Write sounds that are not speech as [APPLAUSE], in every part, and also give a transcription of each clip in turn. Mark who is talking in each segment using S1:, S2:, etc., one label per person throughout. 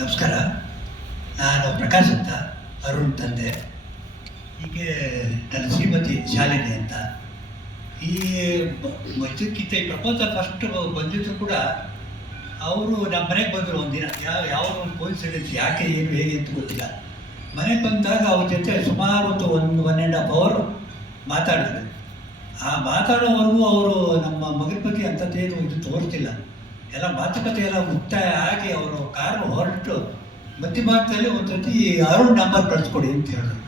S1: ನಮಸ್ಕಾರ. ನಾನು ಪ್ರಕಾಶ್ ಅಂತ, ಅರುಣ್ ತಂದೆ. ಹೀಗೆ ನನ್ನ ಶ್ರೀಮತಿ ಶಾಲಿನಿ ಅಂತ. ಈ ಇದಕ್ಕಿಂತ ಈ ಪ್ರಪಂಚ ಫಸ್ಟ್ ಬಂದಿದ್ರು ಕೂಡ ಅವರು ನಮ್ಮ ಮನೆಗೆ ಬಂದರು ಒಂದಿನ ಯಾವ ಯಾವ ಒಂದು ಕೋಇನ್ಸಿಡೆನ್ಸ್ ಯಾಕೆ, ಏನು, ಹೇಗೆ ಅಂತ ಗೊತ್ತಿಲ್ಲ. ಮನೆಗೆ ಬಂದಾಗ ಅವ್ರ ಜೊತೆ ಸುಮಾರು ಒಂದು ಒನ್ ಆ್ಯಂಡ್ ಹಾಫ್ ಅವರ್ ಮಾತಾಡಿದ್ರು. ಆ ಮಾತಾಡೋವರೆಗೂ ಅವರು ನಮ್ಮ ಮಗನ ಬಗ್ಗೆ ಅಂಥದ್ದೇನು ಇದು ತೋರಿಸ್ತಿಲ್ಲ ಎಲ್ಲ ಮಾತುಕತೆ ಎಲ್ಲ ಮುಕ್ತಾಯ ಆಗಿ ಅವರು ಕಾರು ಹೊರಟು ಮಧ್ಯಭಾಗದಲ್ಲಿ ಒಂದು ಸತಿ ಅರುಣ್ ನಂಬರ್ ಕಳಿಸ್ಕೊಡಿ ಅಂತ ಹೇಳಿದ್ರು.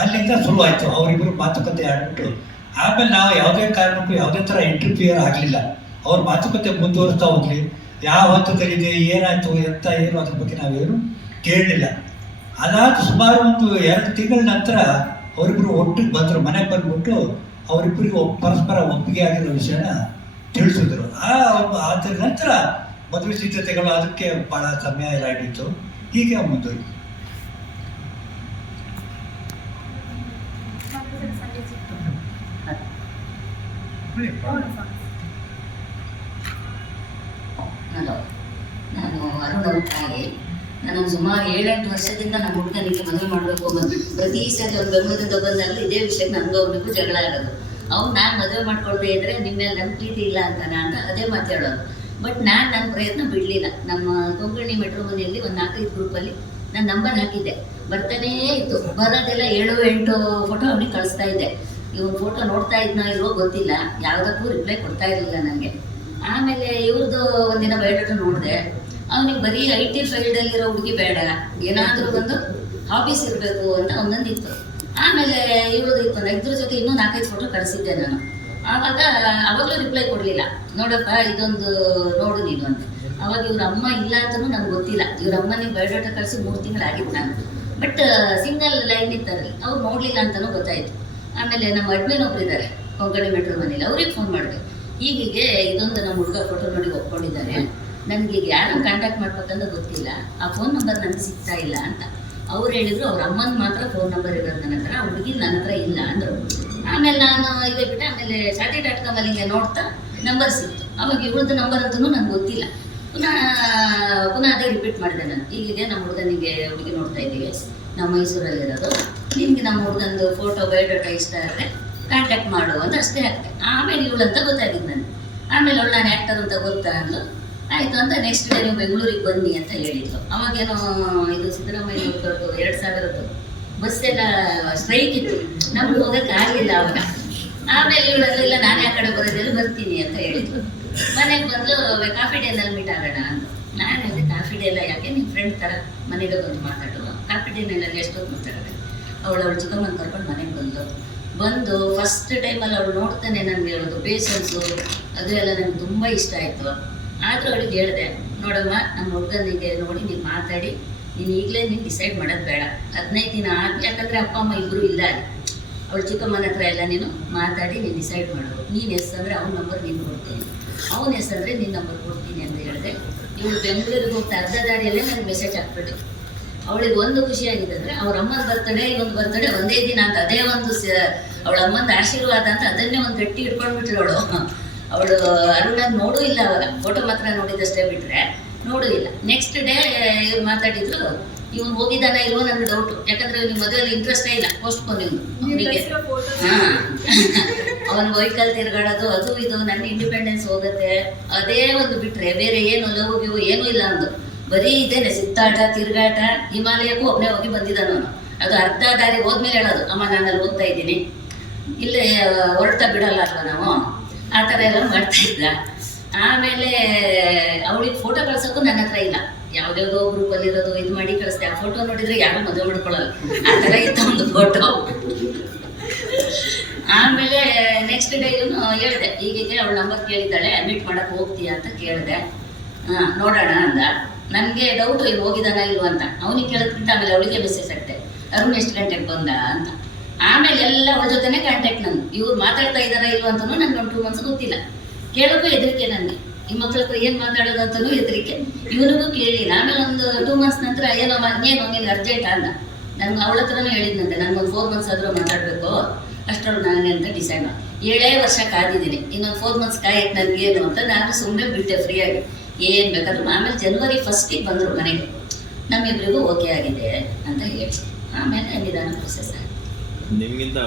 S1: ಅಲ್ಲಿಂದ ಶುರುವಾಯಿತು ಅವರಿಬ್ಬರು ಮಾತುಕತೆ ಆಡ್ಬಿಟ್ಟು. ಆಮೇಲೆ ನಾವು ಯಾವುದೇ ಕಾರಣಕ್ಕೂ ಯಾವುದೇ ಥರ ಇಂಟರ್ಫಿಯರ್ ಆಗಲಿಲ್ಲ. ಅವ್ರ ಮಾತುಕತೆ ಮುಂದುವರಿಸ್ತಾ ಹೋಗ್ಲಿ. ಯಾವ ಹಂತದಲ್ಲಿದೆ, ಏನಾಯಿತು, ಎಂತ, ಏನು ಅದ್ರ ಬಗ್ಗೆ ನಾವೇನು ಕೇಳಲಿಲ್ಲ. ಅದಾದ ಸುಮಾರು ಒಂದು ಎರಡು ತಿಂಗಳ ನಂತರ ಅವರಿಬ್ಬರು ಒಟ್ಟಿಗೆ ಬಂದರು. ಮನೆಗೆ ಬಂದ್ಬಿಟ್ಟು ಅವರಿಬ್ಬರಿಗೆ ಪರಸ್ಪರ ಒಪ್ಪಿಗೆ ಆಗಿರೋ ವಿಷಯನ ತಿಳಿಸಿದ್ರು. ಆ ಅದರ ನಂತರ ಮದುವೆ ಸಿದ್ಧತೆಗಳು ಅದಕ್ಕೆ ಭಾಳ ಸಮಯ ಹಿಡಿತು ಹೀಗೆ ಮುಂದುವರಿತು.
S2: ಹಲೋ, ನಾನು ನಾನು ಸುಮಾರು ಏಳೆಂಟು ವರ್ಷದಿಂದ ನಮ್ಮ ಹುಡುಗನಿಗೆ ಮದುವೆ ಮಾಡಬೇಕು ಬಂದು ಪ್ರತಿ ಸಲ ಅವ್ರು ಬೆಂಗಳೂರಿಂದ ಬಂದಲ್ಲಿ ಇದೇ ವಿಷಯಕ್ಕೆ ನನಗೂ ಅವ್ರಿಗೂ ಜಗಳ ಆಡೋದು ಅವ್ನು ನಾನು ಮದುವೆ ಮಾಡ್ಕೊಳ್ದೇ ಇದ್ರೆ ನಿಮ್ಮ ಮೇಲೆ ನನ್ನ ಇಲ್ಲ ಅಂತ ನಾನು ಅದೇ ಮಾತಾಡೋದು ಬಟ್ ನಾನು ನನ್ನ ಪ್ರಯತ್ನ ಬಿಡಲಿಲ್ಲ. ನಮ್ಮ ಕೊಂಕಣಿ ಮೆಟ್ರೋ ಮನೆಯಲ್ಲಿ ಒಂದು ನಾಲ್ಕೈದು ಗ್ರೂಪಲ್ಲಿ ನಾನು ನಂಬರ್ ಹಾಕಿದ್ದೆ. ಬರ್ತಾನೇ ಇತ್ತು. ಬರೋದೆಲ್ಲ ಏಳು ಎಂಟು ಫೋಟೋ ಅವನಿಗೆ ಕಳಿಸ್ತಾ ಇದ್ದೆ. ಇವನು ಫೋಟೋ ನೋಡ್ತಾ ಇದ್ನೋ ಇಲ್ವೋ ಗೊತ್ತಿಲ್ಲ. ಯಾವುದಕ್ಕೂ ರಿಪ್ಲೈ ಕೊಡ್ತಾ ಇರಲಿಲ್ಲ ನನಗೆ ಆಮೇಲೆ ಇವ್ರದ್ದು ಒಂದಿನ ಬಯೋಡಾಟ ನೋಡಿದೆ. ಅವನಿಗೆ ಬರೀ ಐ ಟಿ ಫೀಲ್ಡಲ್ಲಿರೋ ಹುಡುಗಿ ಬೇಡ. ಏನಾದರೂ ಒಂದು ಹಾಬೀಸ್ ಇರಬೇಕು ಅಂತ ಒಂದೊಂದಿತ್ತು. ಆಮೇಲೆ ಇವ್ರದ್ದು ಇತ್ತು ಇದ್ರ ಜೊತೆ ಇನ್ನೂ ನಾಲ್ಕೈದು ಫೋಟೋ ಕಳಿಸಿದ್ದೆ ನಾನು. ಆವಾಗ ಅವಾಗಲೂ ರಿಪ್ಲೈ ಕೊಡಲಿಲ್ಲ. ನೋಡಪ್ಪ, ಇದೊಂದು ನೋಡು ನೀನು ಅಂತ. ಅವಾಗ ಇವ್ರ ಅಮ್ಮ ಇಲ್ಲ ಅಂತಲೂ ನನಗೆ ಗೊತ್ತಿಲ್ಲ. ಇವ್ರ ಅಮ್ಮನಿಗೆ ಬಯೋಡಾಟ ಕಳಿಸಿ ಮೂರು ತಿಂಗಳಾಗಿತ್ತು ನಾನು. ಬಟ್ ಸಿಂಗಲ್ ಲೈನ್ ಇರ್ತಾರಲ್ಲ ಅವ್ರು ನೋಡಲಿಲ್ಲ ಅಂತಲೂ ಗೊತ್ತಾಯಿತು. ಆಮೇಲೆ ನಮ್ಮ ಅಡ್ಮಿನ್ ಒಬ್ರು ಇದ್ದಾರೆ ಕೊಂಕಣಿ ಮೆಟ್ರೋ ಮನೇಲಿ, ಅವ್ರಿಗೆ ಫೋನ್ ಮಾಡಿದೆ. ಹೀಗೆ ಇದೊಂದು ನಮ್ಮ ಹುಡುಗ ಫೋಟೋ ನೋಡಿ ಒಪ್ಕೊಂಡಿದ್ದಾರೆ ನನಗೆ ಈಗ ಯಾರನ್ನ ಕಾಂಟ್ಯಾಕ್ಟ್ ಮಾಡ್ಬೇಕಂತ ಗೊತ್ತಿಲ್ಲ. ಆ ಫೋನ್ ನಂಬರ್ ನನಗೆ ಸಿಗ್ತಾ ಇಲ್ಲ ಅಂತ. ಅವ್ರು ಹೇಳಿದ್ರು, ಅವ್ರ ಅಮ್ಮನ ಮಾತ್ರ ಫೋನ್ ನಂಬರ್ ಇರೋದು ನನ್ನ ಹತ್ರ ಹುಡುಗಿ ನನ್ನ ಹತ್ರ ಇಲ್ಲ ಅಂದರು. ಆಮೇಲೆ ನಾನು ಇದೇ ಬಿಟ್ಟೆ ಆಮೇಲೆ ಸ್ಯಾಟಿ ಡಾಟ್ ಕಾಮಲ್ಲಿ ಹಿಂಗೆ ನೋಡ್ತಾ ನಂಬರ್ ಸಿಕ್ತು. ಅವಾಗ ಇವ್ರದ್ದು ನಂಬರ್ ಅಂತೂ ನಂಗೆ ಗೊತ್ತಿಲ್ಲ. ಪುನಃ ಪುನಃ ಅದೇ ರಿಪೀಟ್ ಮಾಡಿದೆ ನಾನು. ಹೀಗಿದೆ ನಮ್ಮ ಹುಡುಗನಿಗೆ ಹುಡುಗಿ ನೋಡ್ತಾ ಇದ್ದೀವಿ. ನಮ್ಮ ಮೈಸೂರಲ್ಲಿರೋದು ನಿಮಗೆ ನಮ್ಮ ಹುಡುಗಂದು ಫೋಟೋ ಬಯೋಡಾಟಾ ಇಷ್ಟ ಆದರೆ ಕಾಂಟ್ಯಾಕ್ಟ್ ಮಾಡು ಅಂತ ಅಷ್ಟೇ ಹಾಕ್ತೆ ಆಮೇಲೆ ಇವಳು ಅಂತ ಗೊತ್ತಾಗಿದ್ದು ನಾನು ಆಮೇಲೆ ಅವಳು ನಾನು ಆ್ಯಕ್ಟರ್ ಅಂತ ಗೊತ್ತಾ ಅಂದ್ಲು ಆಯಿತು, ಅಂತ ನೆಕ್ಸ್ಟ್ ಡೇ ನೀವು ಬೆಂಗಳೂರಿಗೆ ಬನ್ನಿ ಅಂತ ಹೇಳಿದ್ರು. ಅವಾಗೇನೋ ಇದು ಸಿದ್ದರಾಮಯ್ಯ ಅವ್ರದ್ದು ಎರಡು ಸಾವಿರದ್ದು ಬಸ್ ಎಲ್ಲ ಸ್ಟ್ರೈಕ್ ಇತ್ತು. ನಮ್ಗೆ ಹೋಗಕ್ಕೆ ಆಗಲಿಲ್ಲ ಅವಾಗ. ಆಮೇಲೆ ಇಲ್ಲ, ನಾನೇ ಆ ಕಡೆ ಬರೋದಿಲ್ಲ ಬರ್ತೀನಿ ಅಂತ ಹೇಳಿದ್ರು. ಮನೆಗೆ ಬಂದು ಕಾಫಿ ಡೇನಲ್ಲಿ ಮೀಟ್ ಆಗೋಣ ಅಂತ. ನಾನು ಹೇಳಿದೆ ಕಾಫಿ ಡೇ ಎಲ್ಲ ಯಾಕೆ ನಿಮ್ಮ ಫ್ರೆಂಡ್ ಥರ ಮನೆಗೆ ಬಂದು ಮಾತಾಡುವ ಕಾಫಿ ಡೇನಲ್ಲಿ ಎಷ್ಟೊತ್ತು ಮಾತಾಡೋದು? ಅವಳು ಅವಳು ಚಿಕ್ಕಮ್ಮನ ಕರ್ಕೊಂಡು ಮನೆಗೆ ಬಂದು ಬಂದು ಫಸ್ಟ್ ಟೈಮಲ್ಲಿ ಅವಳು ನೋಡ್ತಾನೆ ನನಗೆ ಹೇಳೋದು ಪೇಷನ್ಸು ಅದು ಎಲ್ಲ ನನಗೆ ತುಂಬ ಇಷ್ಟ ಆಯಿತು. ಆದರೂ ಅವಳಿಗೆ ಹೇಳಿದೆ, ನೋಡಮ್ಮ, ನಮ್ಮ ಹುಡುಗನಿಗೆ ನೋಡಿ ನೀವು ಮಾತಾಡಿ. ನೀನು ಈಗಲೇ ನೀನು ಡಿಸೈಡ್ ಮಾಡೋದು ಬೇಡ. ಹದಿನೈದು ದಿನ ಆಗಿ ಯಾಕಂದರೆ ಅಪ್ಪ, ಅಮ್ಮ ಇಬ್ಬರು ಇಲ್ಲ ಅವಳ ಚಿಕ್ಕಮ್ಮನ ಹತ್ರ ಎಲ್ಲ ನೀನು ಮಾತಾಡಿ, ನೀನು ಡಿಸೈಡ್ ಮಾಡೋದು ನೀನು ಎಸ್ ಅವ್ನ ನಂಬರ್ ನೀನು ಕೊಡ್ತೀನಿ. ಅವ್ನ ಎಸ್ ನಿನ್ನ ನಂಬರ್ ಕೊಡ್ತೀನಿ ಅಂತ ಹೇಳಿದೆ. ಇವಳು ಬೆಂಗಳೂರಿಗೆ ಹೋಗ್ತಾ ಅರ್ಧ ದಾರಿಯಲ್ಲೇ ನನಗೆ ಮೆಸೇಜ್ ಹಾಕ್ಬಿಟ್ಟು ಅವಳಿಗೆ ಒಂದು ಖುಷಿಯಾಗಿದೆ ಅಂದರೆ, ಅವ್ರ ಅಮ್ಮನ ಬರ್ತಡೆ ಇವೊಂದು ಬರ್ತಡೆ ಒಂದೇ ದಿನ ಅಂತ, ಅದೇ ಒಂದು ಅವಳ ಅಮ್ಮನ ಆಶೀರ್ವಾದ ಅಂತ ಅದನ್ನೇ ಒಂದು ಗಟ್ಟಿ ಇಟ್ಕೊಂಡ್ಬಿಟ್ರು ಅವಳು. ಅವಳು ಅರುಣನ್ ನೋಡೂ ಇಲ್ಲ ಅವಾಗ. ಫೋಟೋ ಮಾತ್ರ ನೋಡಿದಷ್ಟೇ ಬಿಟ್ರೆ ನೋಡೂ ಇಲ್ಲ. ನೆಕ್ಸ್ಟ್ ಡೇ ಇವ್ರು ಮಾತಾಡಿದ್ರು ಇವನು ಹೋಗಿದ್ದಾನ ಇಲ್ವೋ ನನ್ನ ಡೌಟ್ ಯಾಕಂದ್ರೆ ಇವ್ನಿಗೆ ಮದುವೆಯಲ್ಲಿ ಇಂಟ್ರೆಸ್ಟೇ ಇಲ್ಲ. ಪೋಸ್ಟ್ ಪೋನ್ ಇವನು ಅವನಿಗೆ. ಹಾಂ. [LAUGHS] ಅವನು ವೆಹಿಕಲ್ ತಿರ್ಗಾಡೋದು ಅದು ಇದು ನನ್ನ ಇಂಡಿಪೆಂಡೆನ್ಸ್ ಹೋಗುತ್ತೆ. ಅದೇ ಒಂದು ಬಿಟ್ರೆ ಬೇರೆ ಏನು ಲವ್ ಗಿವು ಏನೂ ಇಲ್ಲ ಅಂದು. ಬರೀ ಇದೇನೆ ಸುತ್ತಾಟ ತಿರುಗಾಟ ಹಿಮಾಲಯಕ್ಕೂ ಒಬ್ಬನೇ ಹೋಗಿ ಬಂದಿದ್ದಾನ ಅವನು. ಅದು ಅರ್ಧ ದಾರಿ ಹೋದ್ಮೇಲೆ ಹೇಳೋದು ಅಮ್ಮ ನಾನು ಅಲ್ಲಿ ಹೋಗ್ತಾ ಇದ್ದೀನಿ. ಇಲ್ಲೇ ಹೊರಟ ಬಿಡಲ್ಲ ಅಲ್ವಾ ನಾವು? ಆ ಥರ ಎಲ್ಲ ಮಾಡ್ತಾ ಇದ್ದ. ಆಮೇಲೆ ಅವಳಿಗೆ ಫೋಟೋ ಕಳ್ಸೋಕ್ಕೂ ನನ್ನ ಹತ್ರ ಇಲ್ಲ. ಯಾವ್ದ್ಯಾವ್ದೋ ಗ್ರೂಪಲ್ಲಿ ಇರೋದು ಇದು ಮಾಡಿ ಕಳಿಸ್ದೆ. ಆ ಫೋಟೋ ನೋಡಿದ್ರೆ ಯಾರು ಮದುವೆ ಮಾಡ್ಕೊಳ್ಳಲ್ಲ. ಆ ಥರ ಇತ್ತು ಒಂದು ಫೋಟೋ ಆಮೇಲೆ ನೆಕ್ಸ್ಟ್ ಡೇ ಇವನು ಹೇಳಿದೆ. ಹೀಗೆ ಅವಳ ನಂಬರ್ ಕೇಳಿದ್ದಾಳೆ. ಅಡ್ಮಿಟ್ ಮಾಡಕ್ಕೆ ಹೋಗ್ತೀಯಾ ಅಂತ ಕೇಳಿದೆ. ನೋಡೋಣ ಅಂದ. ನನಗೆ ಡೌಟ್ ಇಲ್ಲಿ ಹೋಗಿದ್ದಾನ ಇಲ್ವ ಅಂತ. ಅವನಿಗೆ ಕೇಳೋದ್ಕಿಂತ ಆಮೇಲೆ ಅವಳಿಗೆ ಮೆಸೇಜ್ ಹಾಕ್ತೆ ಅರುಣ್ ಎಷ್ಟು ಗಂಟೆಗೆ ಬಂದ ಅಂತ. ಆಮೇಲೆ ಎಲ್ಲ ಅವ್ರ ಜೊತೆನೇ ಕಾಂಟ್ಯಾಕ್ಟ್ ನಾನು ಇವ್ರು ಮಾತಾಡ್ತಾ ಇದ್ದಾರ ಇಲ್ವ ಅಂತಲೂ ನನ್ಗೆ ಒಂದು ಟೂ ಮಂತ್ಸ್ ಗೊತ್ತಿಲ್ಲ. ಕೇಳೋಕ್ಕೂ ಹೆದರಿಕೆ ನನಗೆ ಈ ಮಕ್ಳ ಹತ್ರ ಏನು ಮಾತಾಡೋದು ಅಂತಲೂ ಹೆದರಿಕೆ. ಇವನಿಗೂ ಕೇಳಿಲ್ಲ. ಆಮೇಲೆ ಒಂದು ಟೂ ಮಂತ್ಸ್ ನಂತರ ಏನೋ ಏನು ನಿನ್ಗೆ ಅರ್ಜೆಂಟ್ ಅಂದ. ನನ್ಗೆ ಅವಳ ಹತ್ರನೂ ಹೇಳಿದ್ನಂತೆ. ನನಗೊಂದು ಫೋರ್ ಮಂತ್ಸ್ ಆದರೂ ಮಾತಾಡಬೇಕು. ಅಷ್ಟೊಳಗೆ ನಾನೇ ಅಂತ ಡಿಸೈಡ್ ಮಾಡಿ ಏಳೇ ವರ್ಷ ಕಾದಿದ್ದೀನಿ. ಇನ್ನೊಂದು ಫೋರ್ ಮಂತ್ಸ್ ಕಾಯಕ್ಕೆ ಏನು ಅಂತ ನಾನು ಸುಮ್ಮನೆ ಬಿಟ್ಟೆ ಫ್ರೀಯಾಗಿ ಏನು ಬೇಕಾದ್ರೂ ಆಮೇಲೆ ಜನವರಿ ಫಸ್ಟಿಗೆ ಬಂದರು ಮನೆಗೆ. ನಮ್ಮಿಬ್ಬರಿಗೂ ಓಕೆ ಆಗಿದೆ ಅಂತ ಹೇಳಿ ಆಮೇಲೆ ನಿಧಾನ ಪ್ರೊಸೆಸ್ ಆಗಿದೆ
S3: ನಿಮ್ಗಿಂತ